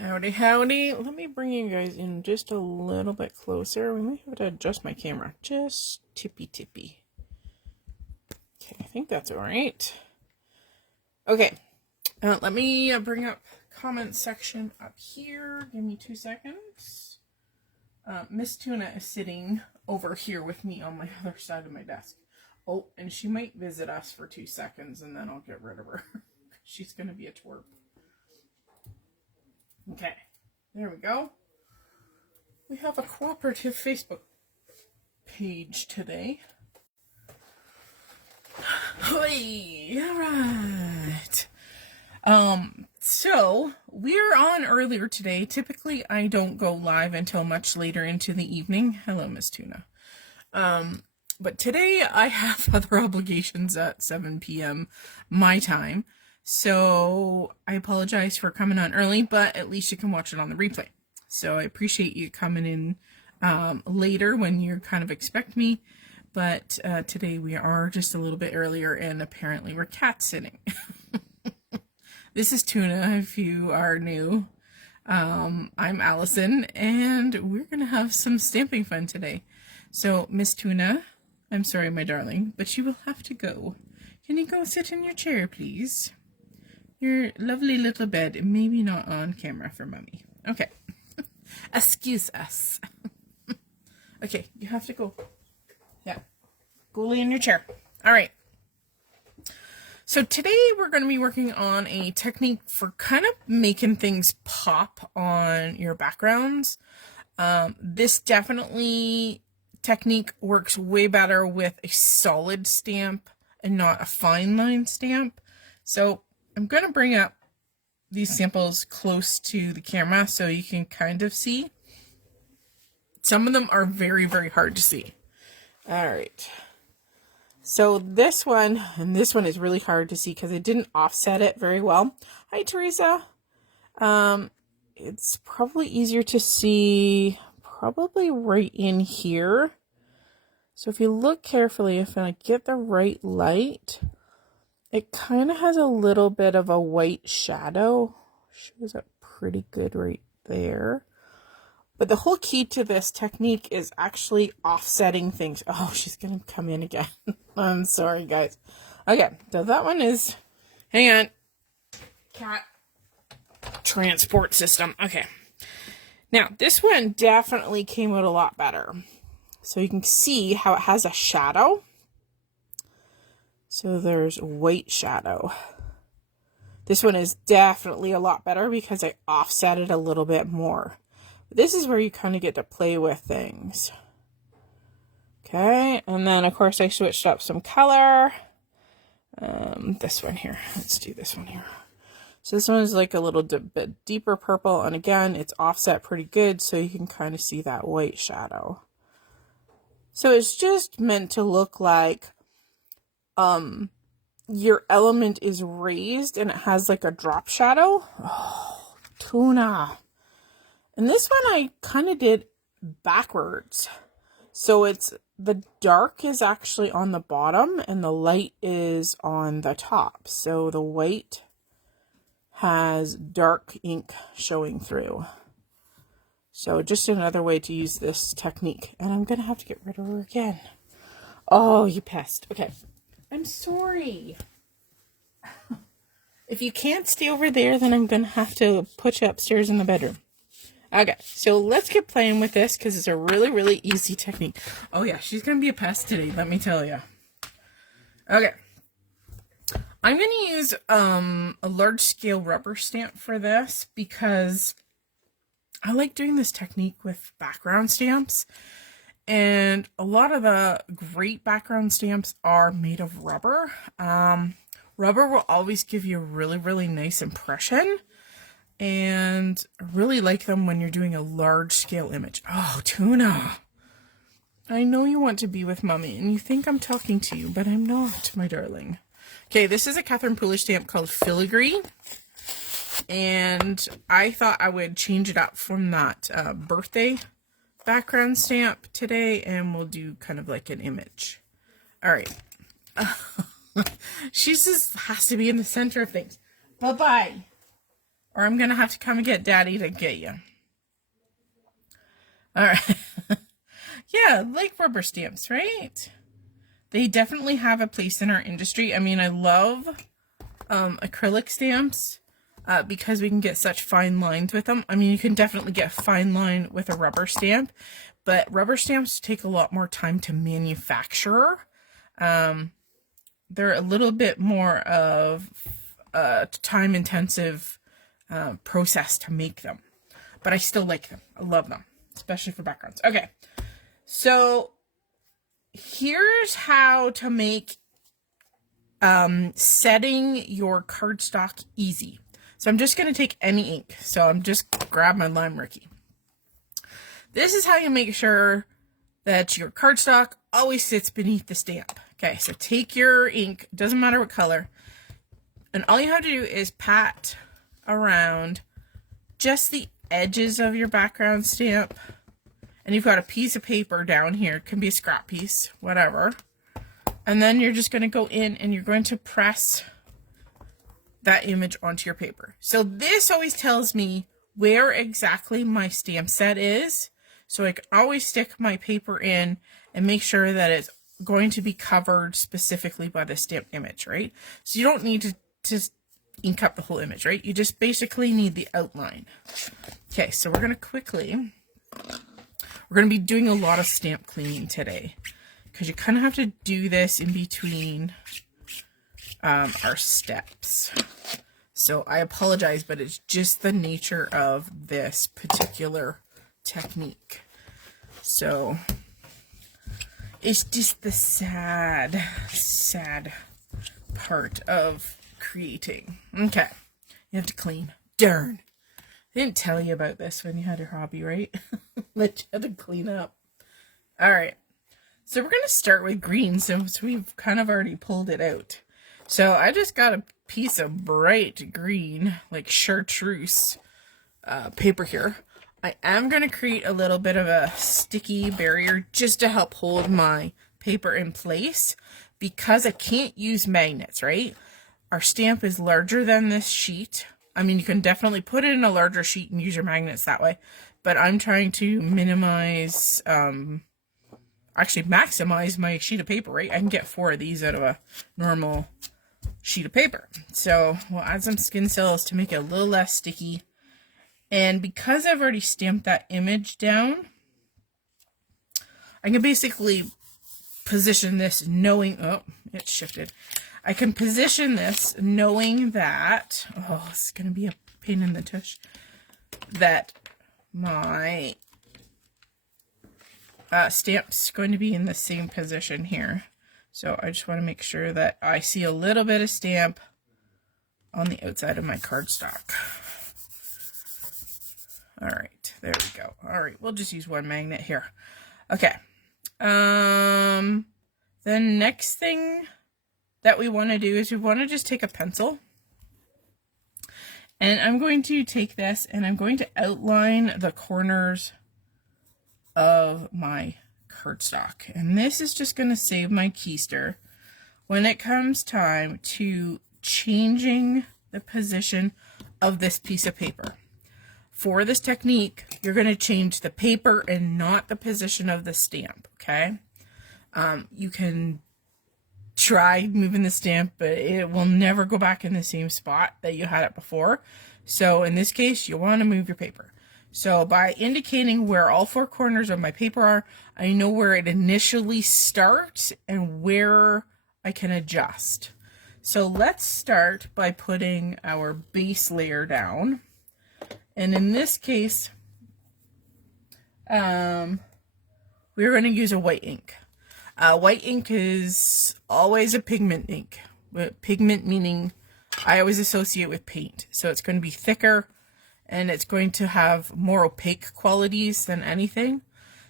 Howdy, howdy. Let me bring you guys in just a little bit closer. We might have to adjust my camera. Just tippy. Okay, I think that's all right. Okay, let me bring up comment section up here. Give me 2 seconds. Miss Tuna is sitting over here with me on my other side of my desk. Oh, and she might visit us for 2 seconds and then I'll get rid of her. She's going to be a twerp. Okay, there we go. We have a cooperative Facebook page today. Hey, all right. So we're on earlier today. Typically, I don't go live until much later into the evening. Hello, Miss Tuna. But today I have other obligations at 7 p.m. my time. So I apologize for coming on early, but at least you can watch it on the replay. So I appreciate you coming in later when you kind of expect me. But today we are just a little bit earlier, and apparently we're cat sitting. This is Tuna, if you are new. I'm Allison, and we're going to have some stamping fun today. So, Miss Tuna, I'm sorry, my darling, but you will have to go. Can you go sit in your chair, please? Your lovely little bed, maybe not on camera for Mummy. Okay. Excuse us. Okay, you have to go. Yeah. Go lay in your chair. All right. So today we're going to be working on a technique for kind of making things pop on your backgrounds. This technique works way better with a solid stamp and not a fine line stamp. So I'm going to bring up these samples close to the camera so you can kind of see. Some of them are very, very hard to see. All right. So this one, and this one is really hard to see because I didn't offset it very well. Hi, Teresa. It's probably easier to see probably right in here. So if you look carefully, if I get the right light, it kind of has a little bit of a white shadow. Shows up pretty good right there. But the whole key to this technique is actually offsetting things. Oh, she's going to come in again. I'm sorry, guys. Okay, so that one is... Hang on. Cat transport system. Okay. Now, this one definitely came out a lot better. So you can see how it has a shadow. So there's white shadow. This one is definitely a lot better because I offset it a little bit more. This is where you kind of get to play with things. Okay, and then of course I switched up some color. This one here. Let's do this one here. So this one is like a little bit deeper purple, and again, it's offset pretty good, so you can kind of see that white shadow. So it's just meant to look like your element is raised and it has like a drop shadow. Oh, Tuna. And this one I kind of did backwards. So it's the dark is actually on the bottom and the light is on the top. So the white has dark ink showing through. So just another way to use this technique. And I'm going to have to get rid of her again. Oh, you pest. Okay. I'm sorry. If you can't stay over there, then I'm going to have to put you upstairs in the bedroom. Okay, so let's get playing with this because it's a really, really easy technique. Oh yeah, she's going to be a pest today, let me tell you. Okay. I'm going to use a large scale rubber stamp for this because I like doing this technique with background stamps. And a lot of the great background stamps are made of rubber. Rubber will always give you a really, really nice impression. And I really like them when you're doing a large scale image. Oh, Tuna. I know you want to be with Mommy and you think I'm talking to you, but I'm not, my darling. Okay, this is a Catherine Pooler stamp called Filigree. And I thought I would change it up from that birthday background stamp today, and we'll do kind of like an image. All right. She just has to be in the center of things. Bye-bye. or I'm going to have to come and get Daddy to get you. All right. Yeah, like rubber stamps, right? They definitely have a place in our industry. I mean, I love acrylic stamps because we can get such fine lines with them. I mean, you can definitely get a fine line with a rubber stamp, but rubber stamps take a lot more time to manufacture. They're a little bit more of a time-intensive process to make them, but I still like them. I love them, especially for backgrounds. Okay, so here's how to make setting your cardstock easy. So I'm just going to take any ink. So I'm just grab my Lime Rookie. This is how you make sure that your cardstock always sits beneath the stamp. Okay, so take your ink, doesn't matter what color, and all you have to do is pat around just the edges of your background stamp. And you've got a piece of paper down here. It can be a scrap piece, whatever. And then you're just going to go in and you're going to press that image onto your paper. So this always tells me where exactly my stamp set is. So I can always stick my paper in and make sure that it's going to be covered specifically by the stamp image, right? So you don't need to ink up the whole image, right? You just basically need the outline. Okay, so we're going to be doing a lot of stamp cleaning today because you kind of have to do this in between our steps. So I apologize, but it's just the nature of this particular technique. So it's just the sad part of creating. Okay, you have to clean. Darn. I didn't tell you about this when you had your hobby, right? That you had to clean up. All right. So we're going to start with green since we've kind of already pulled it out. So I just got a piece of bright green, like chartreuse paper here. I am going to create a little bit of a sticky barrier just to help hold my paper in place because I can't use magnets, right? Our stamp is larger than this sheet. I mean, you can definitely put it in a larger sheet and use your magnets that way, but I'm trying to minimize, actually maximize my sheet of paper, right? I can get 4 of these out of a normal sheet of paper. So we'll add some skin cells to make it a little less sticky. And because I've already stamped that image down, I can basically position this knowing, oh, it shifted. I can position this knowing that, oh, it's going to be a pain in the tush, that my stamp's going to be in the same position here. So I just want to make sure that I see a little bit of stamp on the outside of my cardstock. All right, there we go. All right, we'll just use one magnet here. Okay. The next thing that we want to do is we want to just take a pencil. And I'm going to take this and I'm going to outline the corners of my cardstock. And this is just going to save my keister when it comes time to changing the position of this piece of paper. For this technique, you're going to change the paper and not the position of the stamp, okay? You can try moving the stamp, but it will never go back in the same spot that you had it before. So in this case, you want to move your paper. So by indicating where all 4 corners of my paper are, I know where it initially starts and where I can adjust. So let's start by putting our base layer down. And in this case, we're going to use a white ink. White ink is always a pigment ink. Pigment meaning I always associate with paint. So it's going to be thicker and it's going to have more opaque qualities than anything.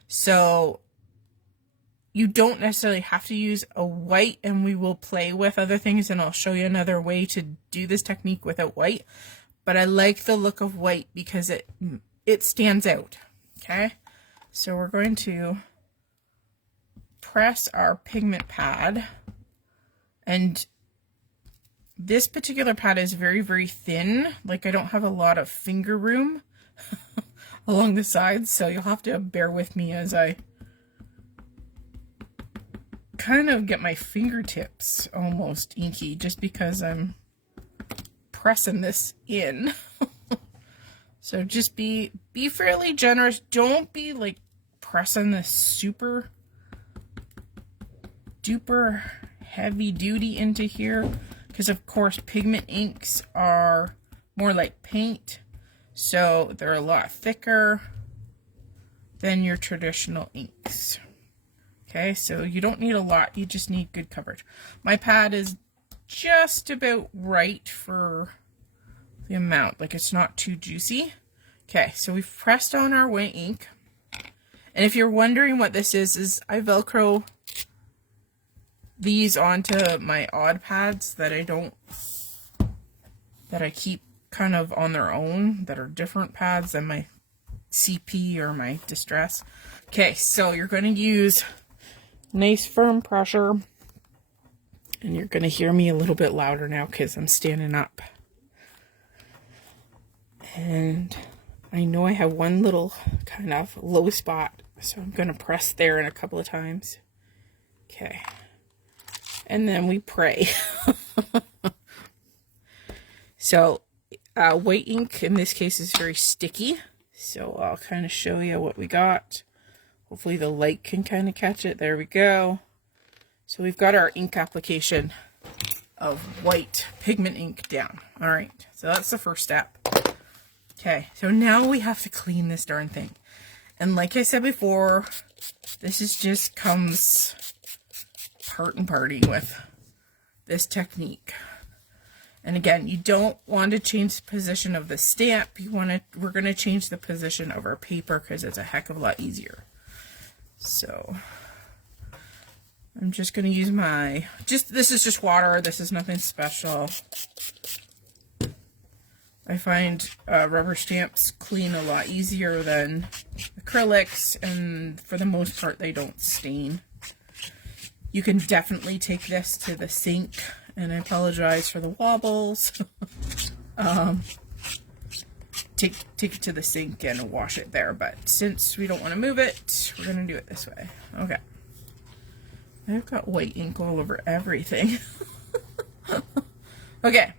So you don't necessarily have to use a white, and we will play with other things and I'll show you another way to do this technique without white. But I like the look of white because it stands out. Okay, so we're going to press our pigment pad and This particular pad is very, very thin. Like, I don't have a lot of finger room along the sides, so you'll have to bear with me as I kind of get my fingertips almost inky, just because I'm pressing this in. So just be fairly generous. Don't be like pressing this super duper heavy duty into here, because of course pigment inks are more like paint, so they're a lot thicker than your traditional inks. Okay, so you don't need a lot, you just need good coverage. My pad is just about right for the amount, like it's not too juicy. Okay, so we've pressed on our white ink. And if you're wondering what this is I Velcro these onto my odd pads that I keep kind of on their own, that are different pads than my CP or my Distress. Okay, so you're going to use nice firm pressure, and you're going to hear me a little bit louder now because I'm standing up. And I know I have one little kind of low spot, so I'm going to press there in a couple of times. Okay. And then we pray. So, white ink in this case is very sticky. So I'll kind of show you what we got. Hopefully the light can kind of catch it. There we go. So we've got our ink application of white pigment ink down. All right, so that's the first step. Okay, so now we have to clean this darn thing. And like I said before, this is just comes part and party with this technique. And again, you don't want to change the position of the stamp. We're going to change the position of our paper because it's a heck of a lot easier. So I'm just going to use this is just water. This is nothing special. I find rubber stamps clean a lot easier than acrylics, and for the most part they don't stain. You can definitely take this to the sink, and I apologize for the wobbles. Take it to the sink and wash it there, but since we don't want to move it, we're going to do it this way. Okay. I've got white ink all over everything. Okay.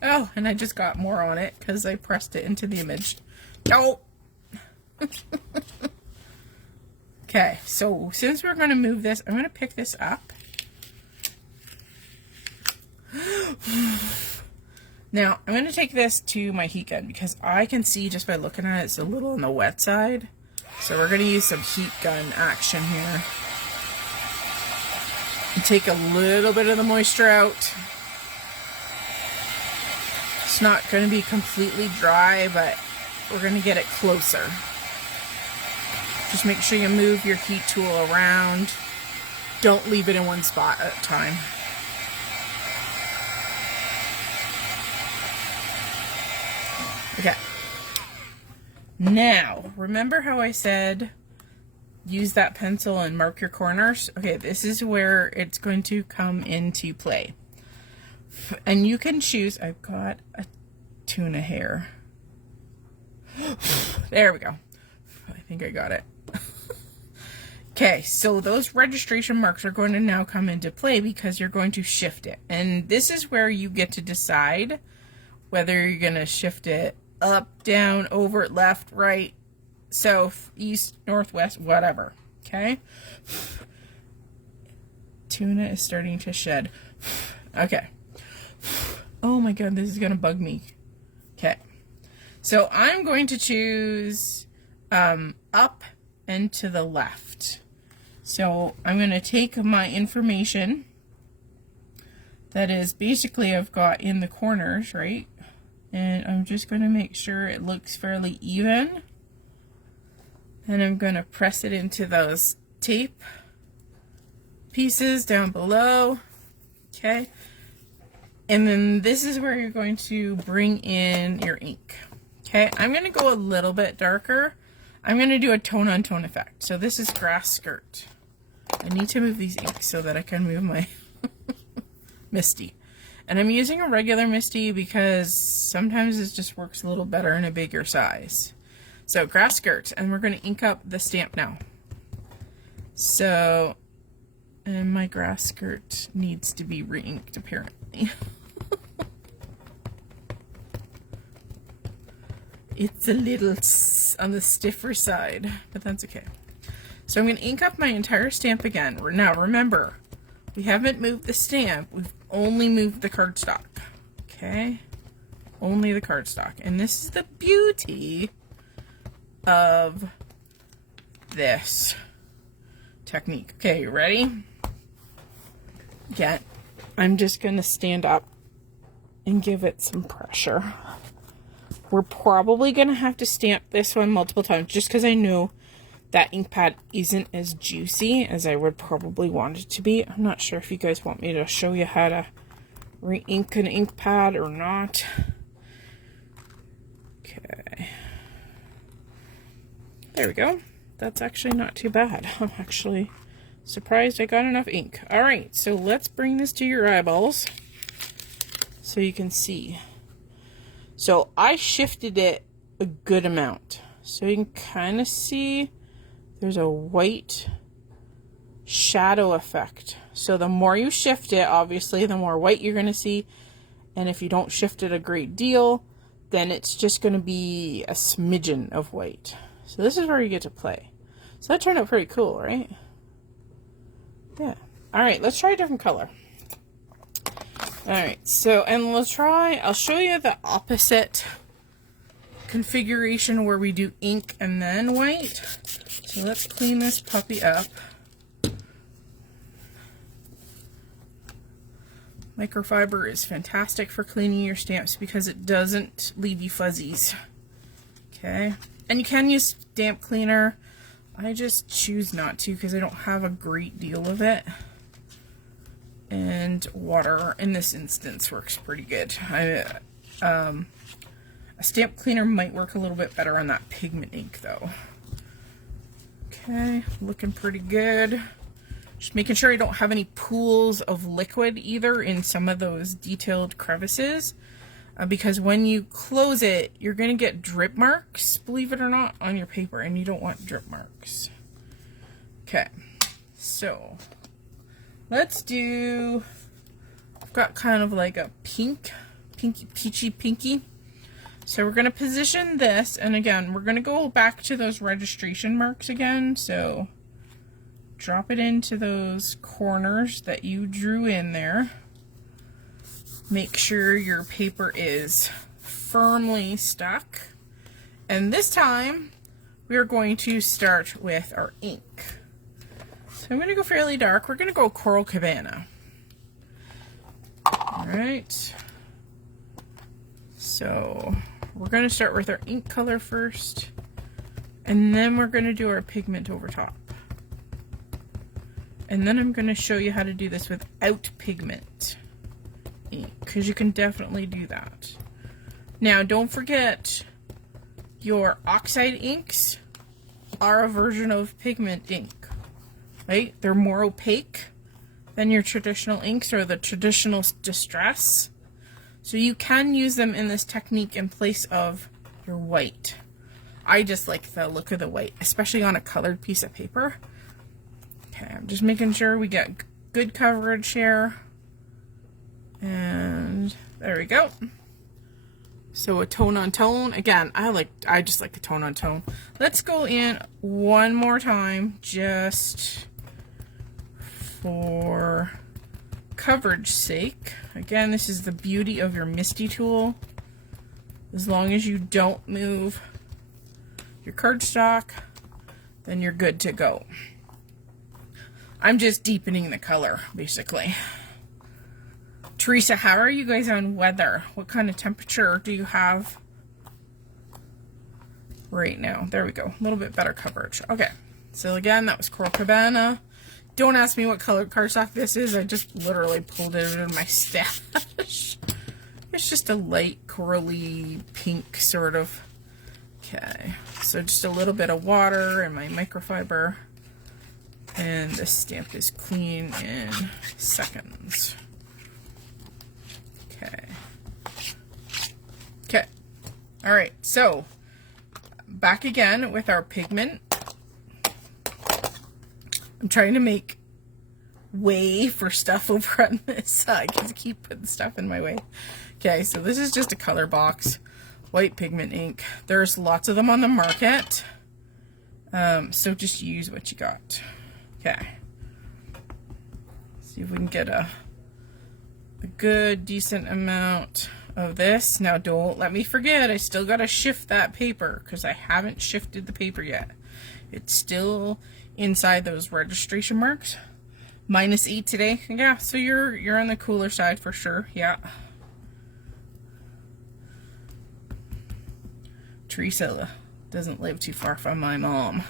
Oh, and I just got more on it because I pressed it into the image. Oh! Okay, so since we're going to move this, I'm going to pick this up. Now, I'm going to take this to my heat gun because I can see just by looking at it, it's a little on the wet side. So we're going to use some heat gun action here. And take a little bit of the moisture out. It's not going to be completely dry, but we're going to get it closer. Just make sure you move your heat tool around. Don't leave it in one spot at a time. Okay. Now, remember how I said use that pencil and mark your corners? Okay, this is where it's going to come into play. And you can choose, I've got a tuna hair. There we go. I think I got it. Okay, so those registration marks are going to now come into play because you're going to shift it. And this is where you get to decide whether you're going to shift it up, down, over, left, right, south, east, northwest, whatever. Okay? Tuna is starting to shed. Okay. Oh my god, this is going to bug me. Okay. So I'm going to choose up and to the left. So I'm going to take my information that is basically I've got in the corners, right? And I'm just going to make sure it looks fairly even. And I'm going to press it into those tape pieces down below. Okay. And then this is where you're going to bring in your ink. Okay, I'm going to go a little bit darker. I'm going to do a tone-on-tone effect. So this is Grass Skirt. I need to move these inks so that I can move my Misty. And I'm using a regular Misty because sometimes it just works a little better in a bigger size. So grass skirt, and we're going to ink up the stamp now. So, and my grass skirt needs to be re-inked apparently. It's a little on the stiffer side, but that's okay. So I'm going to ink up my entire stamp again. Now remember, we haven't moved the stamp, we've only moved the cardstock. Okay? Only the cardstock. And this is the beauty of this technique. Okay, you ready? Again, I'm just going to stand up and give it some pressure. We're probably going to have to stamp this one multiple times just because I know that ink pad isn't as juicy as I would probably want it to be. I'm not sure if you guys want me to show you how to re-ink an ink pad or not. Okay. There we go. That's actually not too bad. I'm actually surprised I got enough ink. Alright, so let's bring this to your eyeballs so you can see. So I shifted it a good amount. So you can kind of see there's a white shadow effect. So the more you shift it, obviously, the more white you're going to see. And if you don't shift it a great deal, then it's just going to be a smidgen of white. So this is where you get to play. So that turned out pretty cool, right? Yeah. All right, let's try a different color. All right, so, and I'll show you the opposite configuration where we do ink and then white. So let's clean this puppy up. Microfiber is fantastic for cleaning your stamps because it doesn't leave you fuzzies. Okay, and you can use stamp cleaner. I just choose not to because I don't have a great deal of it. And water in this instance works pretty good. A stamp cleaner might work a little bit better on that pigment ink though. Okay, looking pretty good. Just making sure I don't have any pools of liquid either in some of those detailed crevices. Because when you close it, you're going to get drip marks, believe it or not, on your paper. And you don't want drip marks. Okay, so let's do, I've got kind of like a peachy pinky. So we're going to position this, and again, we're going to go back to those registration marks again. So drop it into those corners that you drew in there. Make sure your paper is firmly stuck. And this time, we are going to start with our ink. So I'm going to go fairly dark. We're going to go Coral Cabana. Alright. So we're going to start with our ink color first. And then we're going to do our pigment over top. And then I'm going to show you how to do this without pigment ink, because you can definitely do that. Now, don't forget, your oxide inks are a version of pigment ink, right? They're more opaque than your traditional inks or the traditional distress. So you can use them in this technique in place of your white. I just like the look of the white, especially on a colored piece of paper. Okay, I'm just making sure we get good coverage here. And there we go. So a tone on tone. Again, I just like the tone on tone. Let's go in one more time just for coverage sake. Again, this is the beauty of your Misty tool. As long as you don't move your cardstock, then you're good to go. I'm just deepening the color, basically. Teresa, how are you guys on weather? What kind of temperature do you have right now? There we go. A little bit better coverage. Okay. So again, that was Coral Cabana. Don't ask me what color cardstock this is. I just literally pulled it out of my stash. It's just a light corally pink sort of. Okay. So just a little bit of water and my microfiber. And the stamp is clean in seconds. Okay. Okay. All right, so back again with our pigment. I'm trying to make way for stuff over on this side because I keep putting stuff in my way. Okay, so this is just a color box, white pigment ink. There's lots of them on the market, so just use what you got. Okay, see if we can get a good, decent amount of this. Now, don't let me forget, I still got to shift that paper because I haven't shifted the paper yet. It's still inside those registration marks. -8 today. Yeah, so you're on the cooler side for sure. Yeah. Teresa doesn't live too far from my mom.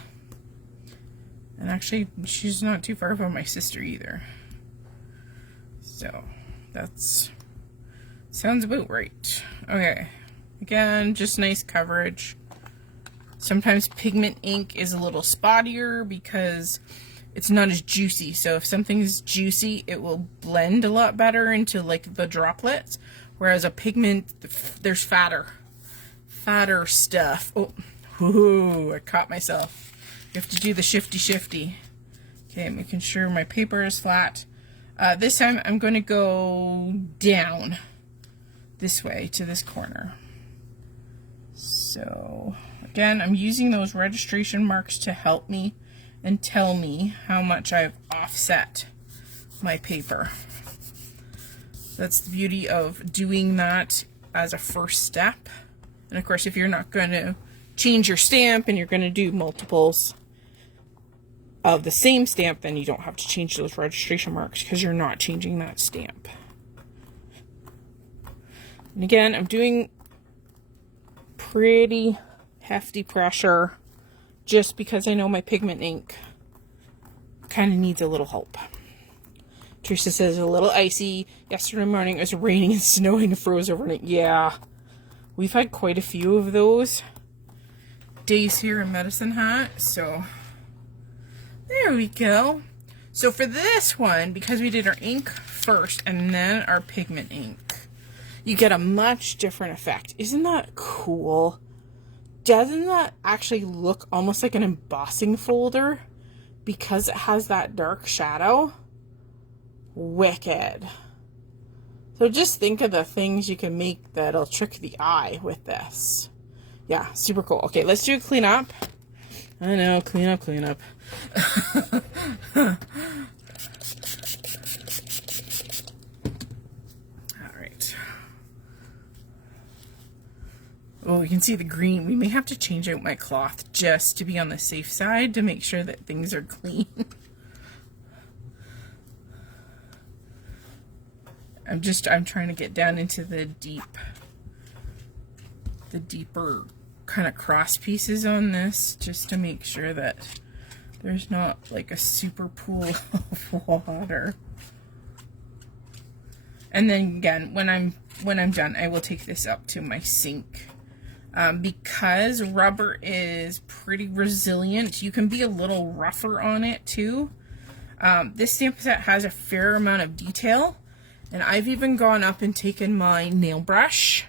And actually, she's not too far from my sister either. So, that's sounds about right. Okay. Again, just nice coverage. Sometimes pigment ink is a little spottier because it's not as juicy. So if something's juicy, it will blend a lot better into like the droplets. Whereas a pigment, there's fatter stuff. Oh, ooh, I caught myself. You have to do the shifty. Okay, I'm making sure my paper is flat. This time I'm going to go down this way to this corner. So again, I'm using those registration marks to help me and tell me how much I've offset my paper. That's the beauty of doing that as a first step. And of course, if you're not going to change your stamp and you're going to do multiples of the same stamp, then you don't have to change those registration marks because you're not changing that stamp. And again, I'm doing pretty hefty pressure just because I know my pigment ink kind of needs a little help. Teresa says a little icy. Yesterday morning it was raining and snowing and froze overnight. Yeah, we've had quite a few of those days here in Medicine Hat. So there we go. So for this one, because we did our ink first and then our pigment ink, you get a much different effect. Isn't that cool? Doesn't that actually look almost like an embossing folder because it has that dark shadow? Wicked. So just think of the things you can make that'll trick the eye with this. Yeah, super cool. Okay, let's do a cleanup. I know, clean up. Oh, you can see the green. We may have to change out my cloth just to be on the safe side to make sure that things are clean. I'm trying to get down into the deeper kind of cross pieces on this just to make sure that there's not like a super pool of water. And then again, when I'm done, I will take this up to my sink. Because rubber is pretty resilient, you can be a little rougher on it too. This stamp set has a fair amount of detail, and I've even gone up and taken my nail brush.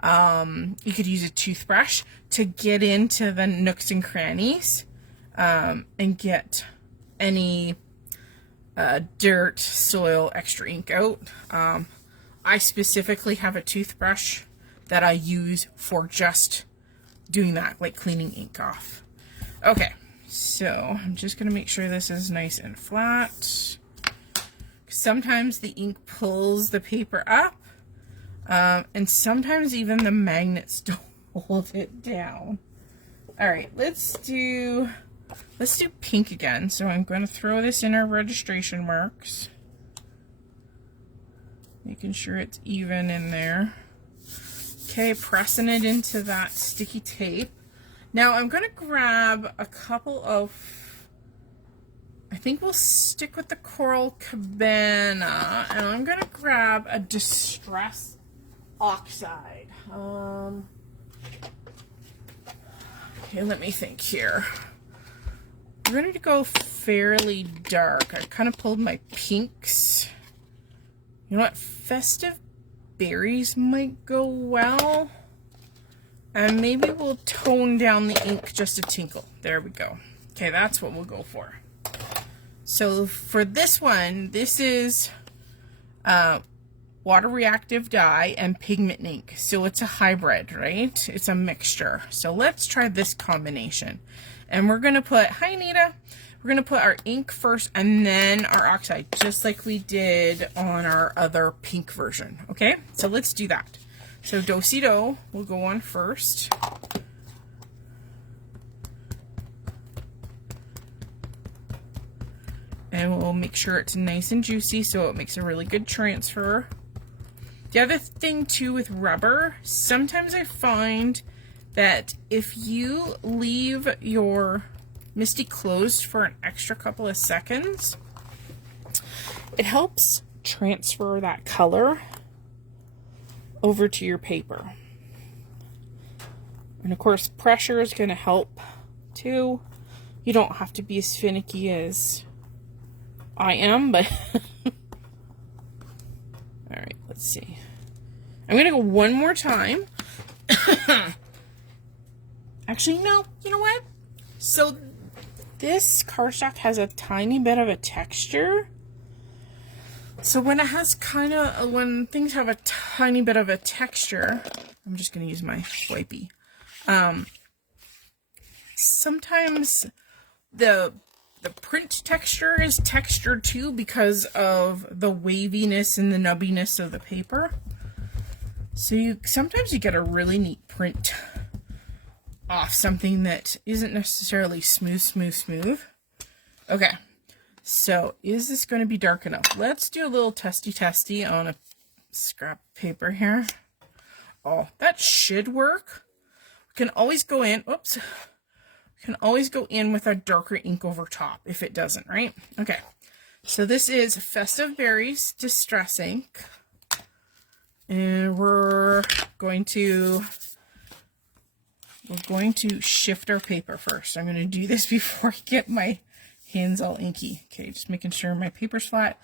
You could use a toothbrush to get into the nooks and crannies and get any dirt, soil, extra ink out. I specifically have a toothbrush that I use for just doing that, like cleaning ink off. Okay, so I'm just gonna make sure this is nice and flat. Sometimes the ink pulls the paper up, and sometimes even the magnets don't hold it down. All right, let's do pink again. So I'm going to throw this in our registration marks, making sure it's even in there. Okay, pressing it into that sticky tape. Now I'm going to grab a couple of, I think we'll stick with the Coral Cabana, and I'm going to grab a Distress Oxide. Okay, let me think here. I'm ready to go fairly dark. I kind of pulled my pinks. You know what? Festive berries might go well. And maybe we'll tone down the ink just a tinkle. There we go. Okay, that's what we'll go for. So for this one, this is water reactive dye and pigment ink. So it's a hybrid, right? It's a mixture. So let's try this combination. And we're going to put, hi Anita, we're going to put our ink first and then our oxide, just like we did on our other pink version. Okay, so let's do that. So do-si-do will go on first. And we'll make sure it's nice and juicy so it makes a really good transfer. The other thing too with rubber, sometimes I find that if you leave your MISTI closed for an extra couple of seconds, it helps transfer that color over to your paper. And of course, pressure is going to help too. You don't have to be as finicky as I am, but all right, let's see. I'm going to go one more time. Actually, no, you know what? So this cardstock has a tiny bit of a texture. So when it has when things have a tiny bit of a texture, I'm just going to use my wipey. Sometimes the print texture is textured too because of the waviness and the nubbiness of the paper. So sometimes you get a really neat print off something that isn't necessarily smooth. Okay. So, is this going to be dark enough? Let's do a little testy on a scrap paper here. Oh, that should work. We can always go in, oops. We can always go in with a darker ink over top if it doesn't, right? Okay. So, this is Festive Berries Distress Ink. And we're going to shift our paper first. I'm going to do this before I get my hands all inky. Okay, just making sure my paper's flat.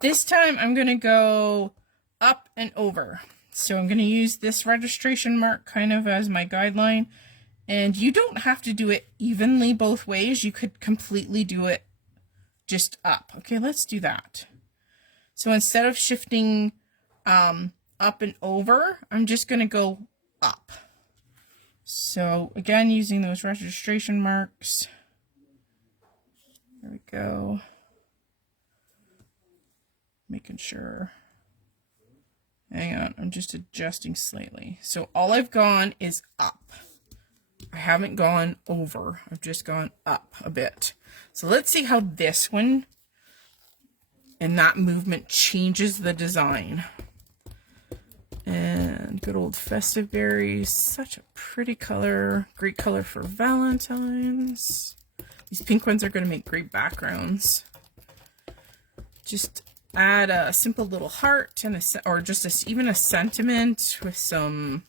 This time I'm going to go up and over. So I'm going to use this registration mark kind of as my guideline. And you don't have to do it evenly both ways. You could completely do it just up. Okay, let's do that. So instead of shifting up and over, I'm just going to go up. So again, using those registration marks. There we go. Making sure. Hang on, I'm just adjusting slightly. So all I've gone is up. I haven't gone over. I've just gone up a bit. So let's see how this one and that movement changes the design. And good old Festive Berries. Such a pretty color. Great color for Valentine's. These pink ones are going to make great backgrounds. Just add a simple little heart and even a sentiment with some,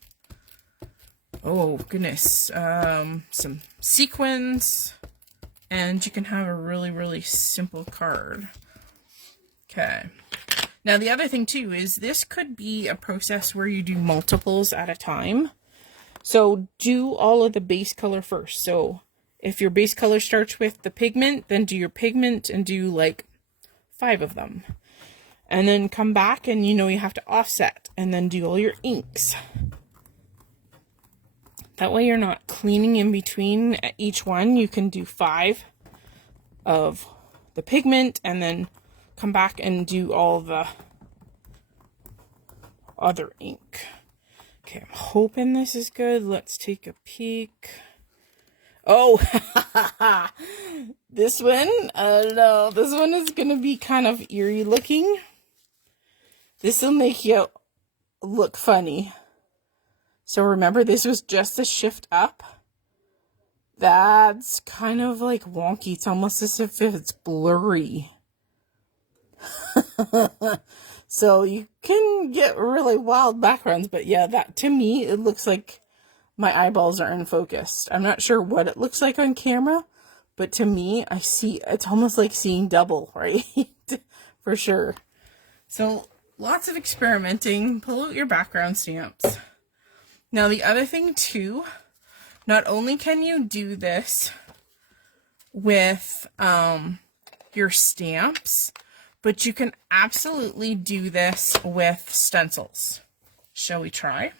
oh goodness, some sequins, and you can have a really simple card. Okay. Now the other thing too is this could be a process where you do multiples at a time. So do all of the base color first. So if your base color starts with the pigment, then do your pigment and do like 5 of them. And then come back and you have to offset and then do all your inks. That way you're not cleaning in between each one. You can do 5 of the pigment and then come back and do all the other ink. Okay, I'm hoping this is good. Let's take a peek. Oh, this one, I don't know. This one is going to be kind of eerie looking. This will make you look funny. So remember, this was just a shift up. That's kind of like wonky. It's almost as if it's blurry. So you can get really wild backgrounds, but yeah, that to me, it looks like my eyeballs are unfocused. I'm not sure what it looks like on camera, but to me, it's almost like seeing double, right? For sure. So lots of experimenting. Pull out your background stamps. Now the other thing too, not only can you do this with your stamps, but you can absolutely do this with stencils. Shall we try?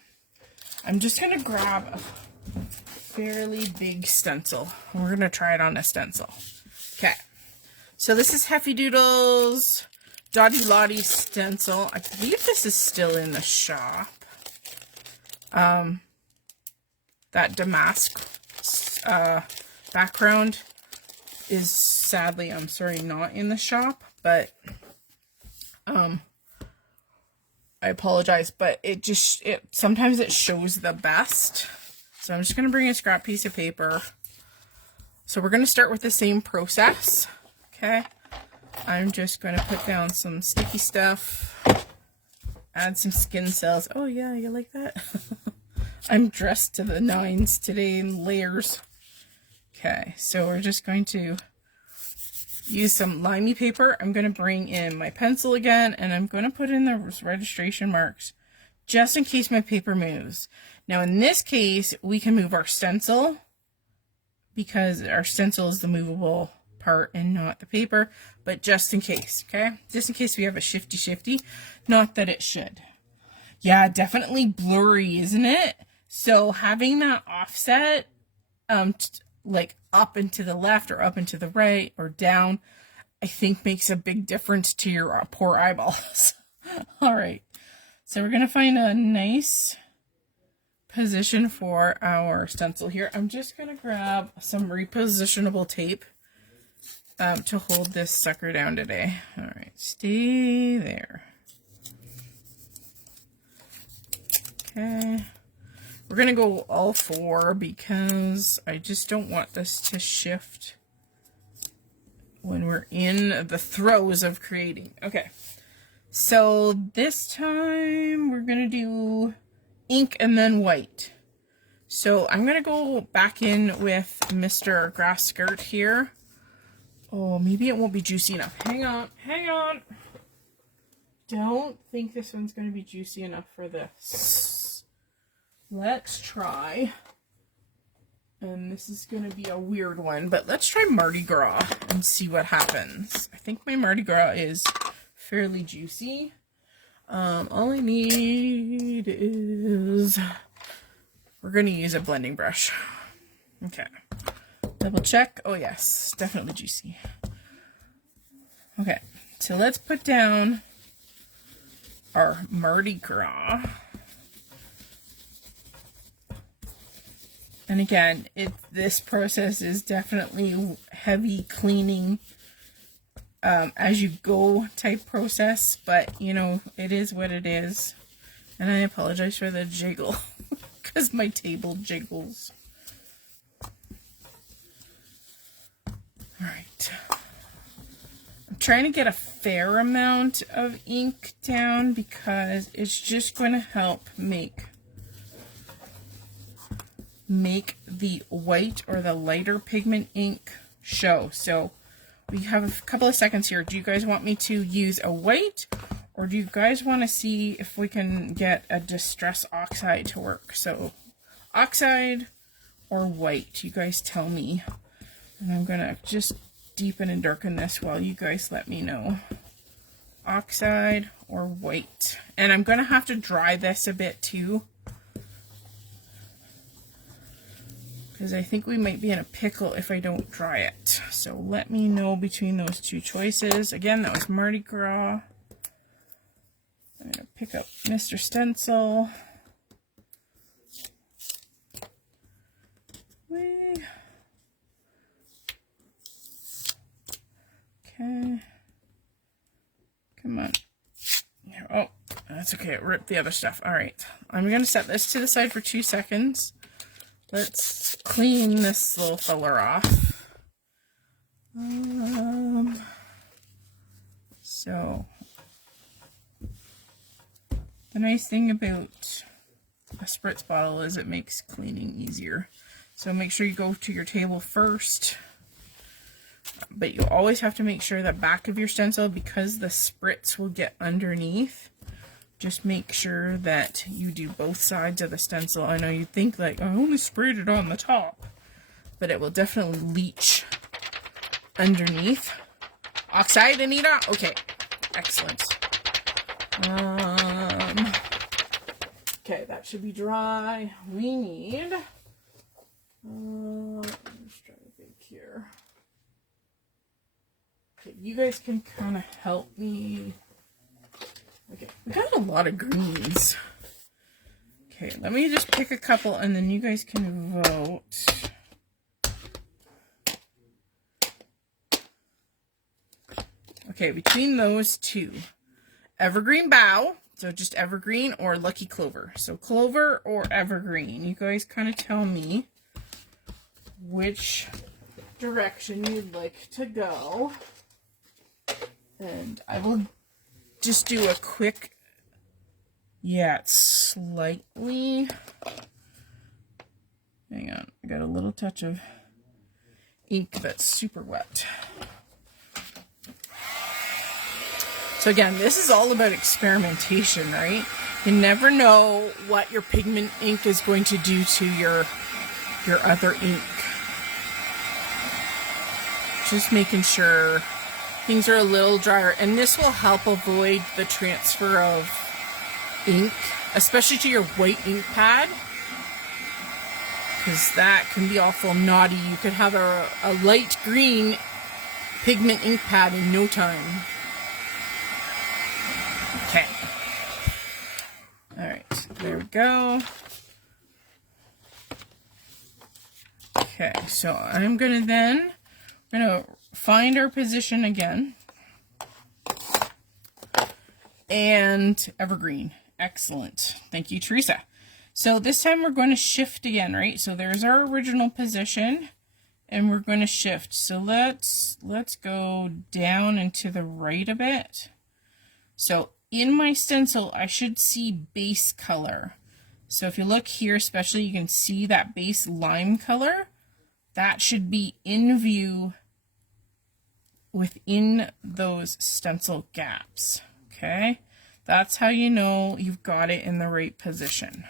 I'm just going to grab a fairly big stencil. We're going to try it on a stencil. Okay. So this is Heffy Doodle's Dotty Lottie stencil. I believe this is still in the shop. That damask background is sadly, I'm sorry, not in the shop, but I apologize, but it sometimes it shows the best. So I'm just going to bring a scrap piece of paper. So we're going to start with the same process. Okay. I'm just going to put down some sticky stuff, add some skin cells. Oh yeah, you like that? I'm dressed to the nines today in layers. Okay, so we're just going to use some limey paper. I'm going to bring in my pencil again, and I'm going to put in the registration marks just in case my paper moves. Now in this case, we can move our stencil because our stencil is the movable part and not the paper, but just in case, okay? Just in case we have a shifty. Not that it should. Yeah, definitely blurry, isn't it? So having that offset, like up and to the left or up and to the right or down, I think makes a big difference to your poor eyeballs. All right, so we're going to find a nice position for our stencil here. I'm just going to grab some repositionable tape to hold this sucker down today. All right, stay there. Okay. We're going to go all four because I just don't want this to shift when we're in the throes of creating. Okay, so this time we're going to do ink and then white. So I'm going to go back in with Mr. Grass Skirt here. Oh, maybe it won't be juicy enough. Hang on. Don't think this one's going to be juicy enough for this. Let's try, and this is going to be a weird one, but let's try Mardi Gras and see what happens. I think my Mardi Gras is fairly juicy. All I need is, we're going to use a blending brush. Okay, double check. Oh yes, definitely juicy. Okay, so let's put down our Mardi Gras. And again, this process is definitely heavy cleaning as you go type process, but you know, it is what it is. And I apologize for the jiggle because my table jiggles. All right. I'm trying to get a fair amount of ink down because it's just going to help make the white or the lighter pigment ink show. So we have a couple of seconds here. Do you guys want me to use a white, or do you guys want to see if we can get a distress oxide to work? So oxide or white, you guys tell me. And I'm gonna just deepen and darken this while you guys let me know. Oxide or white. And I'm gonna have to dry this a bit too, because I think we might be in a pickle if I don't dry it. So let me know between those two choices. Again, that was Mardi Gras. I'm going to pick up Mr. Stencil. Okay. Come on. Oh, that's okay. It ripped the other stuff. All right. I'm going to set this to the side for 2 seconds. Let's clean this little filler off. So, the nice thing about a spritz bottle is it makes cleaning easier. So make sure you go to your table first. But you always have to make sure the back of your stencil, because the spritz will get underneath, Just make sure that you do both sides of the stencil. I know you think like, I only sprayed it on the top, but it will definitely leach underneath. Oxide, Anita? Okay, excellent. Okay, that should be dry. We need, let's try to think here. Okay, you guys can kind of help me. Okay, we got a lot of greens. Okay, let me just pick a couple and then you guys can vote. Okay, between those two, Evergreen Bough, so just Evergreen, or Lucky Clover. So Clover or Evergreen. You guys kind of tell me which direction you'd like to go. And I will just do a quick, yeah, it's slightly, hang on, I got a little touch of ink that's super wet. So again, this is all about experimentation, right? You never know what your pigment ink is going to do to your other ink. Just making sure things are a little drier, and this will help avoid the transfer of ink, especially to your white ink pad, because that can be awful naughty. You could have a light green pigment ink pad in no time. Okay. All right, there we go. Okay, so I'm gonna find our position again. And Evergreen. Excellent. Thank you, Teresa. So this time we're going to shift again, right? So there's our original position and we're going to shift. So let's go down and to the right a bit. So in my stencil, I should see base color. So if you look here, especially, you can see that base lime color. That should be in view within those stencil gaps. Okay, that's how you know you've got it in the right position.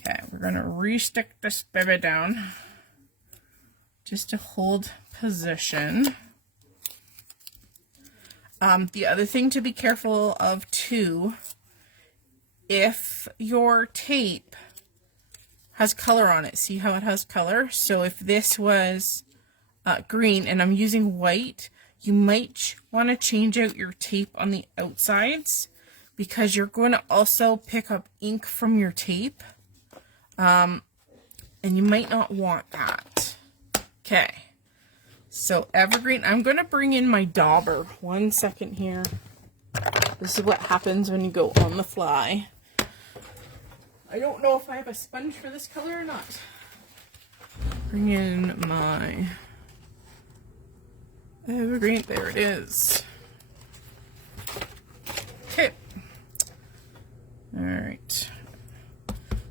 Okay, we're gonna re-stick this baby down just to hold position. The other thing to be careful of too, if your tape has color on it, see how it has color? So if this was green and I'm using white, you might want to change out your tape on the outsides because you're going to also pick up ink from your tape, and you might not want that. Okay. So Evergreen, I'm going to bring in my dauber. 1 second here. This is what happens when you go on the fly. I don't know if I have a sponge for this color or not. Bring in my Evergreen. There it is. Okay. All right.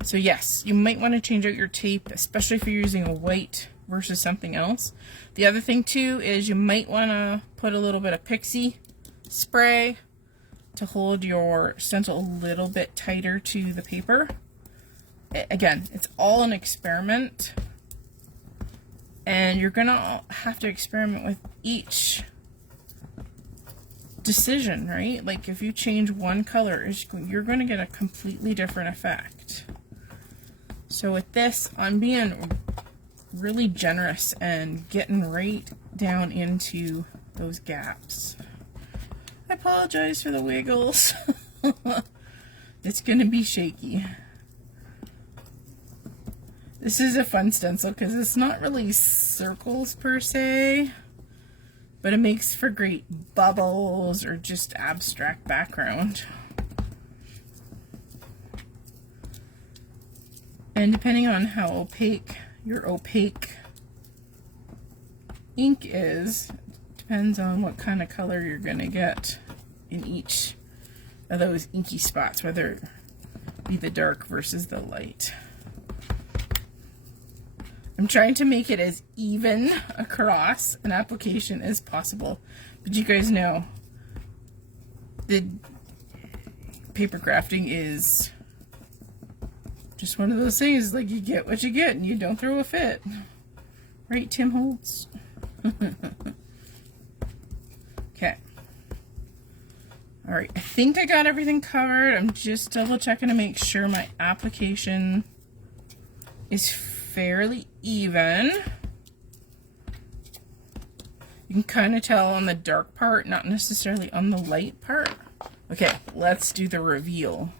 So yes, you might want to change out your tape, especially if you're using a white versus something else. The other thing too is you might want to put a little bit of pixie spray to hold your stencil a little bit tighter to the paper. Again, it's all an experiment, and you're gonna have to experiment with each decision, right? Like if you change one color, you're going to get a completely different effect. So with this, I'm being really generous and getting right down into those gaps. I apologize for the wiggles. It's gonna be shaky. This is a fun stencil because it's not really circles per se, but it makes for great bubbles or just abstract background. And depending on how opaque your opaque ink is, depends on what kind of color you're going to get in each of those inky spots, whether it be the dark versus the light. I'm trying to make it as even across an application as possible, but you guys know paper crafting is just one of those things, like you get what you get and you don't throw a fit. Right, Tim Holtz? Okay. Alright, I think I got everything covered. I'm just double checking to make sure my application is fairly even. You can kind of tell on the dark part, not necessarily on the light part. Okay, let's do the reveal.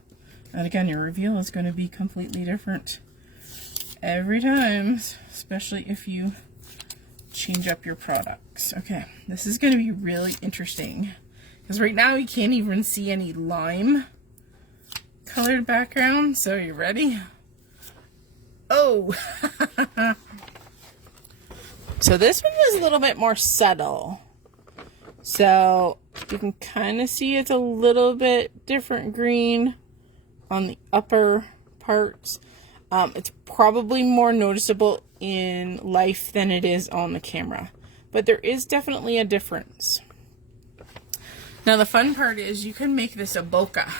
And again, your reveal is going to be completely different every time, especially if you change up your products. Okay, this is going to be really interesting because right now you can't even see any lime colored background. So you ready? Oh! So this one is a little bit more subtle. So you can kind of see it's a little bit different green on the upper parts. It's probably more noticeable in life than it is on the camera, but there is definitely a difference. Now the fun part is you can make this a bokeh.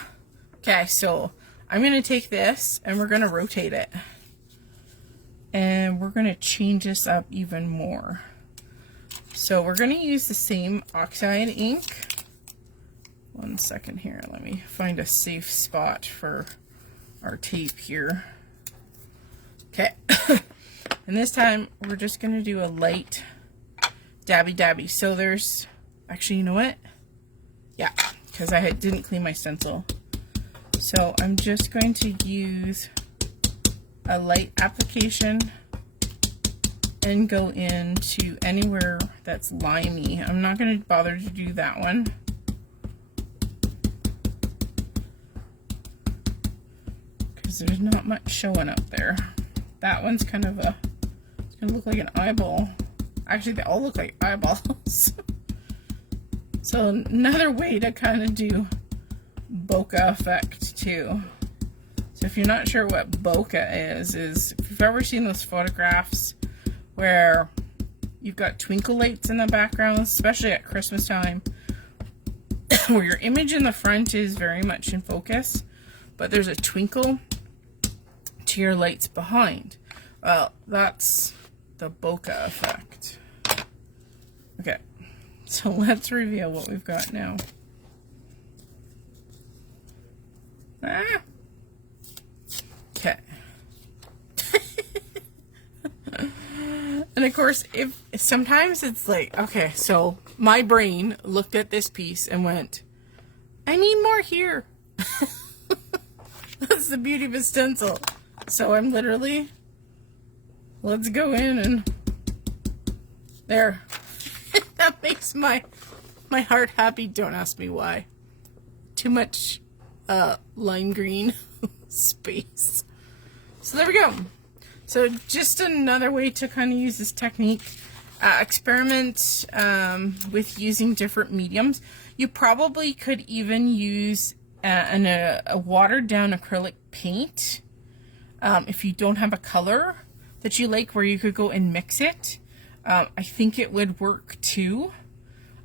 Okay, so I'm going to take this and we're going to rotate it. And we're going to change this up even more. So we're going to use the same oxide ink. One second here. Let me find a safe spot for our tape here. Okay. And this time we're just going to do a light dabby. So there's, actually, you know what? Yeah, because I didn't clean my stencil. So I'm just going to use a light application and go into anywhere that's limey. I'm not going to bother to do that one. Because there's not much showing up there. That one's kind of a, it's going to look like an eyeball. Actually, they all look like eyeballs. So another way to kind of do bokeh effect too. So if you're not sure what bokeh is if you've ever seen those photographs where you've got twinkle lights in the background, especially at Christmas time, where your image in the front is very much in focus, but there's a twinkle to your lights behind. Well, that's the bokeh effect. Okay, so let's reveal what we've got now. Okay. And of course, if sometimes it's like, okay, so my brain looked at this piece and went, I need more here. That's the beauty of a stencil. So I'm literally, let's go in and there. That makes my heart happy. Don't ask me why. Too much lime green space. So there we go. So just another way to kind of use this technique. Experiment with using different mediums. You probably could even use a watered down acrylic paint if you don't have a color that you like where you could go and mix it. I think it would work too.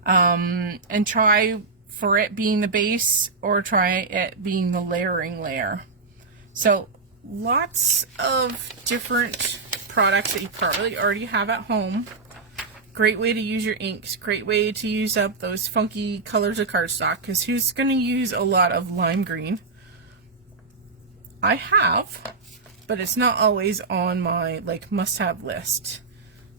And try for it being the base or try it being the layering layer. So lots of different products that you probably already have at home. Great way to use your inks. Great way to use up those funky colors of cardstock, because who's going to use a lot of lime green? I have, but it's not always on my like must-have list.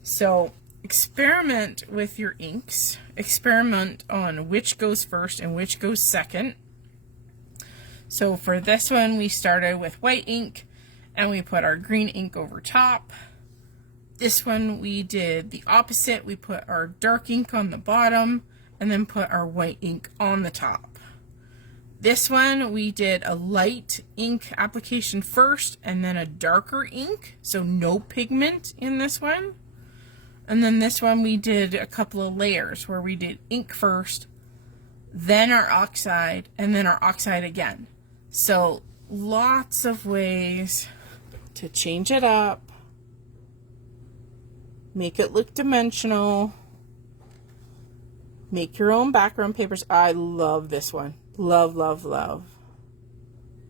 So experiment with your inks. Experiment on which goes first and which goes second. So for this one, we started with white ink and we put our green ink over top. This one we did the opposite. We put our dark ink on the bottom and then put our white ink on the top. This one we did a light ink application first and then a darker ink, so no pigment in this one. And then this one we did a couple of layers where we did ink first, then our oxide, and then our oxide again. So lots of ways to change it up, make it look dimensional, make your own background papers. I love this one. Love, love, love.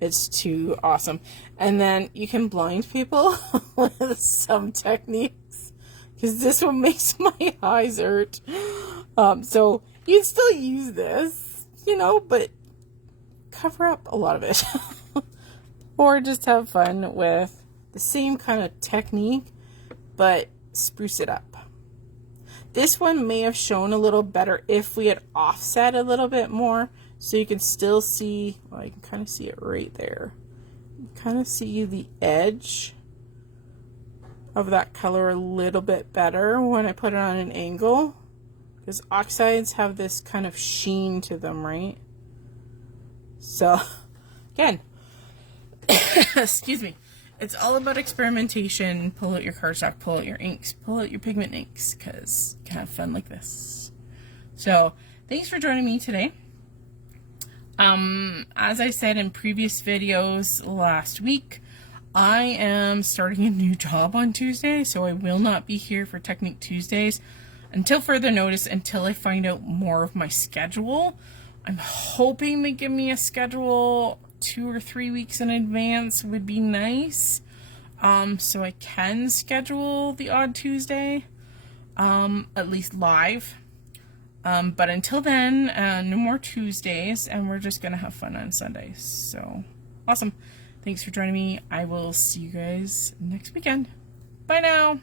It's too awesome. And then you can blind people with some techniques, because this one makes my eyes hurt. So you'd still use this, you know, but cover up a lot of it. Or just have fun with the same kind of technique, but spruce it up. This one may have shown a little better if we had offset a little bit more, so you can still see, well, you can kind of see it right there. You kind of see the edge of that color a little bit better when I put it on an angle, because oxides have this kind of sheen to them, right? So, again, excuse me, it's all about experimentation. Pull out your cardstock, pull out your inks, pull out your pigment inks, because you can have fun like this. So, thanks for joining me today. As I said in previous videos last week, I am starting a new job on Tuesday, so I will not be here for Technique Tuesdays until further notice, until I find out more of my schedule. I'm hoping they give me a schedule 2 or 3 weeks in advance would be nice, so I can schedule the odd Tuesday, at least live. But until then, no more Tuesdays, and we're just gonna have fun on Sundays. So, awesome. Thanks for joining me. I will see you guys next weekend. Bye now.